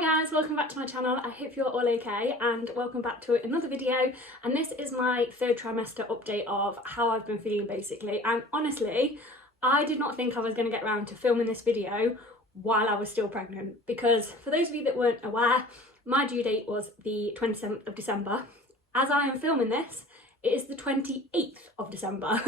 Hi guys, welcome back to my channel. I hope you're all okay and welcome back to another video, and this is my third trimester update of how I've been feeling basically. And honestly, I did not think I was going to get around to filming this video while I was still pregnant, because for those of you that weren't aware, my due date was the 27th of December. As I am filming this, it is the 28th of December.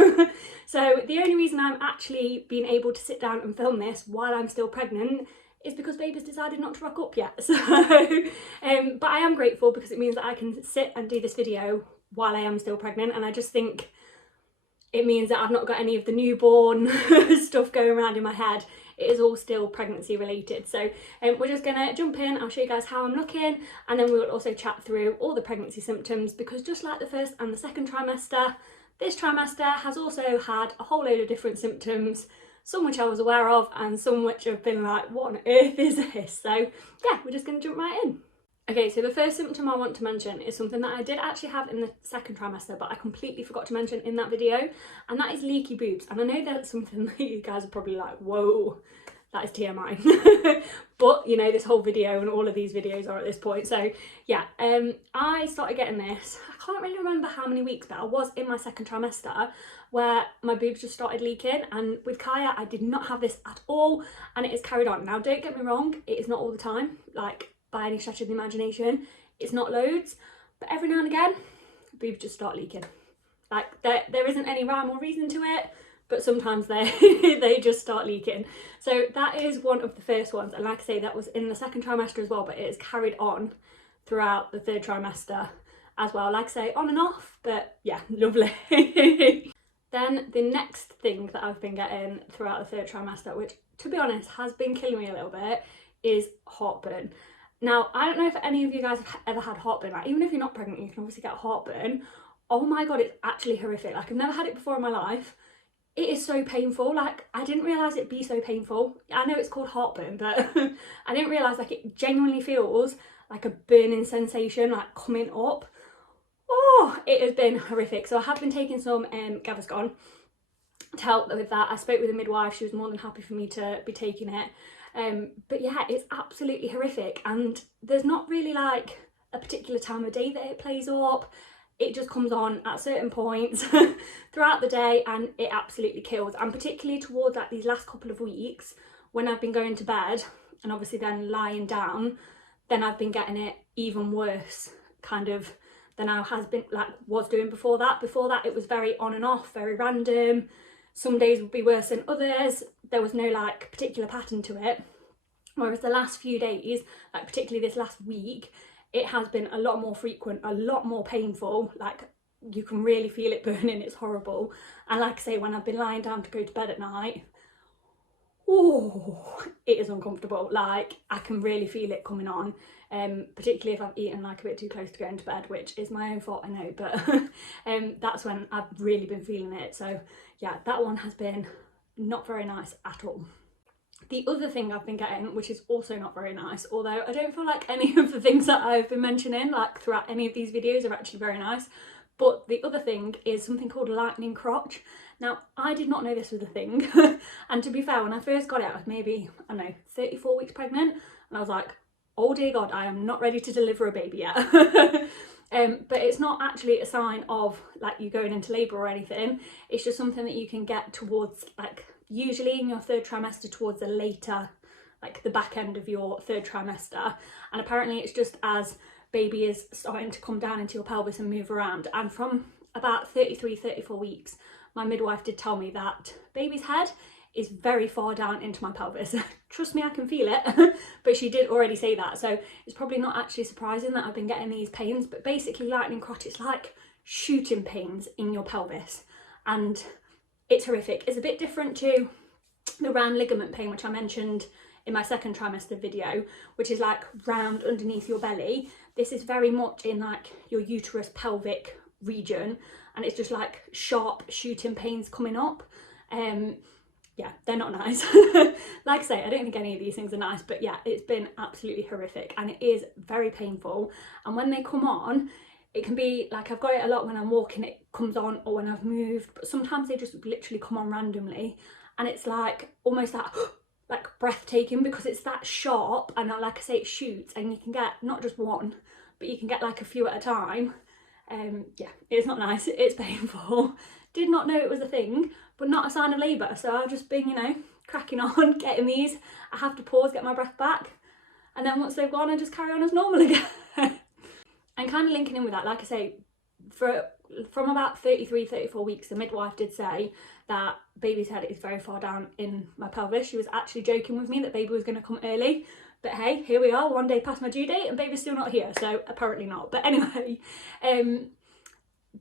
So the only reason I'm actually being able to sit down and film this while I'm still pregnant is because baby's decided not to rock up yet. So, but I am grateful because it means that I can sit and do this video while I am still pregnant, and I just think it means that I've not got any of the newborn stuff going around in my head. It is all still pregnancy related. So we're just gonna jump in, I'll show you guys how I'm looking, and then we'll also chat through all the pregnancy symptoms, because just like the first and the second trimester, this trimester has also had a whole load of different symptoms, some which I was aware of and some which have been like, what on earth is this? So yeah, we're just going to jump right in. Okay, so the first symptom I want to mention is something that I did actually have in the second trimester, but I completely forgot to mention in that video, and that is leaky boobs. And I know that's something that you guys are probably like, whoa, that is TMI. But you know, this whole video and all of these videos are at this point. So yeah, I started getting this, I can't really remember how many weeks, but I was in my second trimester where my boobs just started leaking. And with Kaya, I did not have this at all, and it is carried on. Now, don't get me wrong, it is not all the time, like by any stretch of the imagination. It's not loads, but every now and again, boobs just start leaking. Like there isn't any rhyme or reason to it, but sometimes they just start leaking. So that is one of the first ones, and like I say, that was in the second trimester as well, but it is carried on throughout the third trimester as well. Like I say, on and off, but yeah, lovely. Then the next thing that I've been getting throughout the third trimester, which to be honest has been killing me a little bit, is heartburn. Now, I don't know if any of you guys have ever had heartburn. Like, even if you're not pregnant, you can obviously get heartburn. Oh my god, it's actually horrific. Like, I've never had it before in my life. It is so painful. Like, I didn't realise it'd be so painful. I know it's called heartburn, but I didn't realise, like, it genuinely feels like a burning sensation, like, coming up. Oh, it has been horrific. So I have been taking some Gaviscon to help with that. I spoke with a midwife, she was more than happy for me to be taking it. But yeah, it's absolutely horrific, and there's not really like a particular time of day that it plays up. It just comes on at certain points throughout the day, and it absolutely kills. And particularly towards like these last couple of weeks, when I've been going to bed and obviously then lying down, then I've been getting it even worse kind of than I was doing before that. Before that, it was very on and off, very random. Some days would be worse than others. There was no like particular pattern to it. Whereas the last few days, like particularly this last week, it has been a lot more frequent, a lot more painful. Like, you can really feel it burning, it's horrible. And like I say, when I've been lying down to go to bed at night, oh, it is uncomfortable. Like, I can really feel it coming on, particularly if I've eaten like a bit too close to going to bed, which is my own fault, I know, but that's when I've really been feeling it. So yeah, that one has been not very nice at all. The other thing I've been getting, which is also not very nice, although I don't feel like any of the things that I've been mentioning like throughout any of these videos are actually very nice, but the other thing is something called lightning crotch. Now, I did not know this was a thing, and to be fair, when I first got it, I was maybe, I don't know, 34 weeks pregnant, and I was like, oh dear God, I am not ready to deliver a baby yet. But it's not actually a sign of like you going into labour or anything. It's just something that you can get towards, like, usually in your third trimester, towards the later, like the back end of your third trimester. And apparently it's just as baby is starting to come down into your pelvis and move around. And from about 33, 34 weeks, my midwife did tell me that baby's head is very far down into my pelvis. Trust me, I can feel it. But she did already say that, so it's probably not actually surprising that I've been getting these pains. But basically, lightning crotch, it's like shooting pains in your pelvis, and it's horrific. It's a bit different to the round ligament pain, which I mentioned in my second trimester video, which is like round underneath your belly. This is very much in like your uterus pelvic region, and it's just like sharp shooting pains coming up. Yeah, they're not nice. Like I say, I don't think any of these things are nice, but yeah, it's been absolutely horrific, and it is very painful. And when they come on, it can be like, I've got it a lot when I'm walking, it comes on, or when I've moved, but sometimes they just literally come on randomly, and it's like almost that like breathtaking because it's that sharp, and like I say, it shoots, and you can get not just one, but you can get like a few at a time. Yeah, it's not nice, it's painful. Did not know it was a thing, but not a sign of labour, so I've just been, you know, cracking on, getting these. I have to pause, get my breath back, and then once they've gone, I just carry on as normal again. And kind of linking in with that, like I say, from about 33, 34 weeks, the midwife did say that baby's head is very far down in my pelvis. She was actually joking with me that baby was going to come early, but hey, here we are, one day past my due date and baby's still not here, so apparently not. But anyway,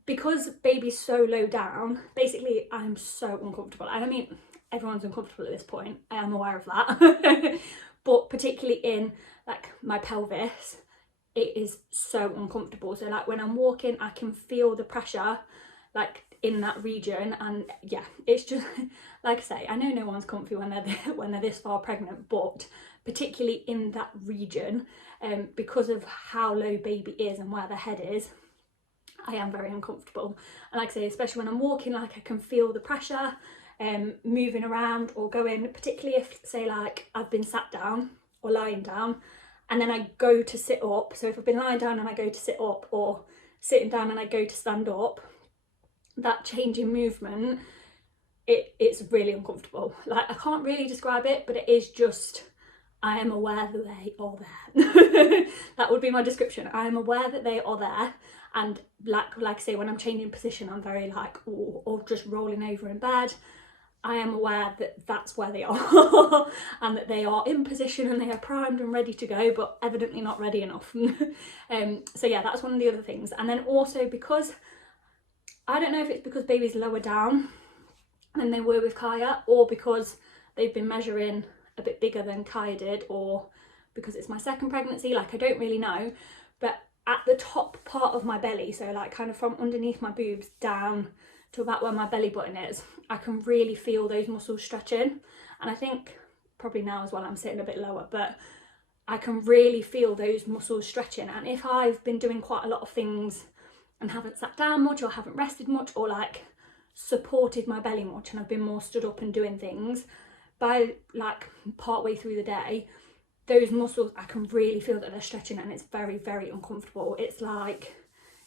because baby's so low down, basically I'm so uncomfortable. And I mean, everyone's uncomfortable at this point, I am aware of that. But particularly in like my pelvis, it is so uncomfortable. So like when I'm walking, I can feel the pressure like in that region, and yeah, it's just like I say, I know no one's comfy when they're this far pregnant, but particularly in that region, because of how low baby is and where the head is, I am very uncomfortable. And like I say, especially when I'm walking, like I can feel the pressure moving around or going, particularly if say like I've been sat down or lying down and then I go to sit up. So if I've been lying down and I go to sit up, or sitting down and I go to stand up, that change in movement, it's really uncomfortable. Like I can't really describe it, but it is just, I am aware that they are there. That would be my description. I am aware that they are there, and like I say, when I'm changing position, I'm very like, or just rolling over in bed, I am aware that that's where they are and that they are in position and they are primed and ready to go, but evidently not ready enough. So yeah, that's one of the other things. And then also, because I don't know if it's because baby's lower down than they were with Kaya, or because they've been measuring a bit bigger than Kaya did, or because it's my second pregnancy, like I don't really know, but at the top part of my belly, so like kind of from underneath my boobs down to about where my belly button is, I can really feel those muscles stretching. And I think probably now as well I'm sitting a bit lower, but I can really feel those muscles stretching. And if I've been doing quite a lot of things and haven't sat down much, or haven't rested much, or like supported my belly much, and I've been more stood up and doing things, by like part way through the day, those muscles, I can really feel that they're stretching, and it's very, very uncomfortable. It's like,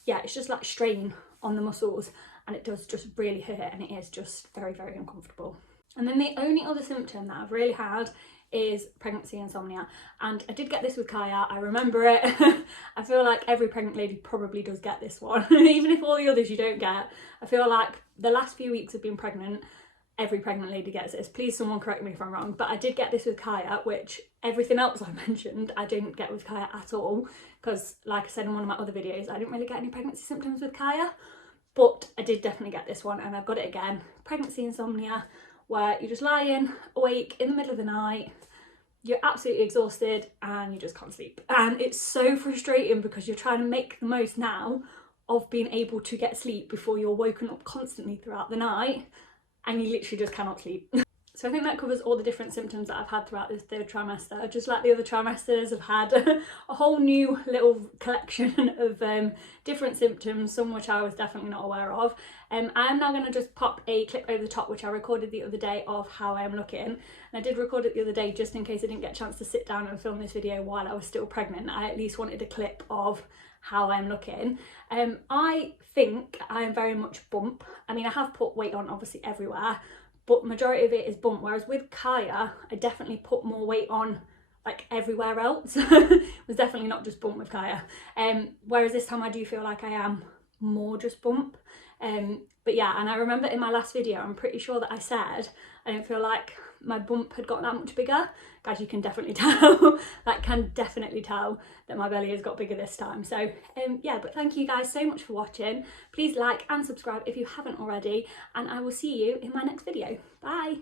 yeah, it's just like strain on the muscles, and it does just really hurt, and it is just very, very uncomfortable. And then the only other symptom that I've really had is pregnancy insomnia, and I did get this with Kaya, I remember it. I feel like every pregnant lady probably does get this one. Even if all the others you don't get, I feel like the last few weeks of being pregnant, every pregnant lady gets this. Please someone correct me if I'm wrong, but I did get this with Kaya, which everything else I mentioned I didn't get with Kaya at all, because like I said in one of my other videos, I didn't really get any pregnancy symptoms with Kaya, but I did definitely get this one, and I've got it again. Pregnancy insomnia, where you're just lying awake in the middle of the night, you're absolutely exhausted and you just can't sleep. And it's so frustrating because you're trying to make the most now of being able to get sleep before you're woken up constantly throughout the night, and you literally just cannot sleep. So I think that covers all the different symptoms that I've had throughout this third trimester. Just like the other trimesters, I've had a whole new little collection of different symptoms, some which I was definitely not aware of. I am now going to just pop a clip over the top, which I recorded the other day, of how I am looking. And I did record it the other day just in case I didn't get a chance to sit down and film this video while I was still pregnant. I at least wanted a clip of how I'm looking. I think I'm very much bump. I mean, I have put weight on obviously everywhere, but majority of it is bump, whereas with Kaya I definitely put more weight on like everywhere else. It was definitely not just bump with Kaya, whereas this time I do feel like I am more just bump. But yeah, and I remember in my last video I'm pretty sure that I said I didn't feel like my bump had got that much bigger. Guys, you can definitely tell, like can definitely tell that my belly has got bigger this time. So yeah, but thank you guys so much for watching. Please like and subscribe if you haven't already, and I will see you in my next video. Bye.